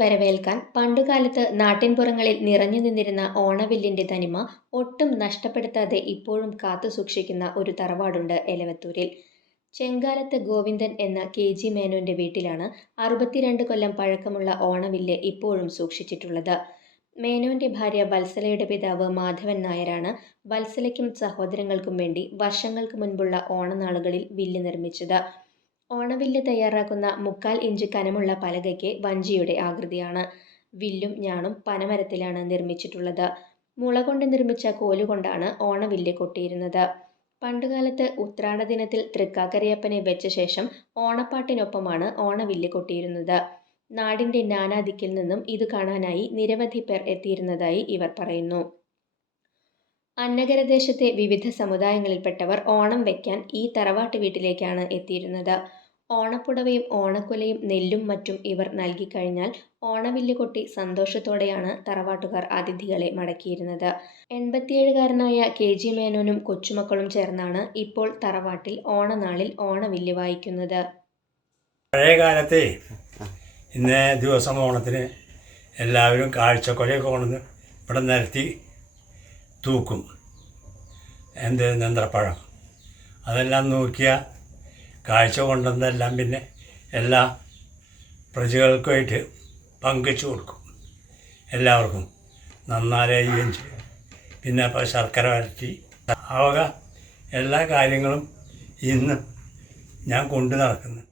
വരവേൽക്കാൻ പണ്ടുകാലത്ത് നാട്ടിൻപുറങ്ങളിൽ നിറഞ്ഞു നിന്നിരുന്ന ഓണവില്ലിന്റെ തനിമ ഒട്ടും നഷ്ടപ്പെടുത്താതെ ഇപ്പോഴും കാത്തുസൂക്ഷിക്കുന്ന ഒരു തറവാടുണ്ട് എലവത്തൂരിൽ. ചെങ്കാലത്ത് ഗോവിന്ദൻ എന്ന കെ ജി മേനോന്റെ വീട്ടിലാണ് അറുപത്തിരണ്ട് കൊല്ലം പഴക്കമുള്ള ഓണവില്ല് ഇപ്പോഴും സൂക്ഷിച്ചിട്ടുള്ളത്. മേനോന്റെ ഭാര്യ വത്സലയുടെ പിതാവ് മാധവൻ നായരാണ് വത്സലയ്ക്കും സഹോദരങ്ങൾക്കും വേണ്ടി വർഷങ്ങൾക്ക് മുൻപുള്ള ഓണനാളുകളിൽ വില്ല് നിർമ്മിച്ചത്. ഓണവില്ല് തയ്യാറാക്കുന്ന മുക്കാൽ ഇഞ്ച് കനമുള്ള പലകയ്ക്ക് വഞ്ചിയുടെ ആകൃതിയാണ്. വില്ലും ഞാണും പനമരത്തിലാണ് നിർമ്മിച്ചിട്ടുള്ളത്. മുള കൊണ്ട് നിർമ്മിച്ച കോലുകൊണ്ടാണ് ഓണവില്ല് കൊട്ടിയിരുന്നത്. പണ്ടുകാലത്ത് ഉത്രാട ദിനത്തിൽ തൃക്കാക്കരയപ്പനെ വെച്ച ശേഷം ഓണപ്പാട്ടിനൊപ്പമാണ് ഓണവില്ല് കൊട്ടിയിരുന്നത്. നാടിന്റെ നാനാദിക്കിൽ നിന്നും ഇത് കാണാനായി നിരവധി പേർ എത്തിയിരുന്നതായി ഇവർ പറയുന്നു. അന്നഗരദേശത്തെ വിവിധ സമുദായങ്ങളിൽപ്പെട്ടവർ ഓണം വയ്ക്കാൻ ഈ തറവാട്ട് വീട്ടിലേക്കാണ് എത്തിയിരുന്നത്. ഓണപ്പുടവയും ഓണക്കുലയും നെല്ലും മറ്റും ഇവർ നൽകിക്കഴിഞ്ഞാൽ ഓണവില്ല് കൊട്ടി സന്തോഷത്തോടെയാണ് തറവാട്ടുകാർ അതിഥികളെ മടക്കിയിരുന്നത്. എൺപത്തിയേഴുകാരനായ കെ ജി മേനോനും കൊച്ചുമക്കളും ചേർന്നാണ് ഇപ്പോൾ തറവാട്ടിൽ ഓണനാളിൽ ഓണവില്ല് വായിക്കുന്നത്. പഴയ കാലത്തെ ഇന്നേ ദിവസം ഓണത്തിന് എല്ലാവരും കാഴ്ചക്കൊലയൊക്കെ കൊണ്ടുവന്ന് ഇവിടെ നിരത്തി തൂക്കും. എന്ത്? നേന്ത്രപ്പഴം. അതെല്ലാം നോക്കിയ കാഴ്ച കൊണ്ടുവന്നെല്ലാം പിന്നെ എല്ലാ പ്രജകൾക്കുമായിട്ട് പങ്കുവച്ചു കൊടുക്കും. എല്ലാവർക്കും നന്നാലേയും ചെയ്യും. പിന്നെ ഇപ്പോൾ ശർക്കര വരട്ടി. ആവുക വക എല്ലാ കാര്യങ്ങളും ഇന്ന് ഞാൻ കൊണ്ടു നടക്കുന്നു.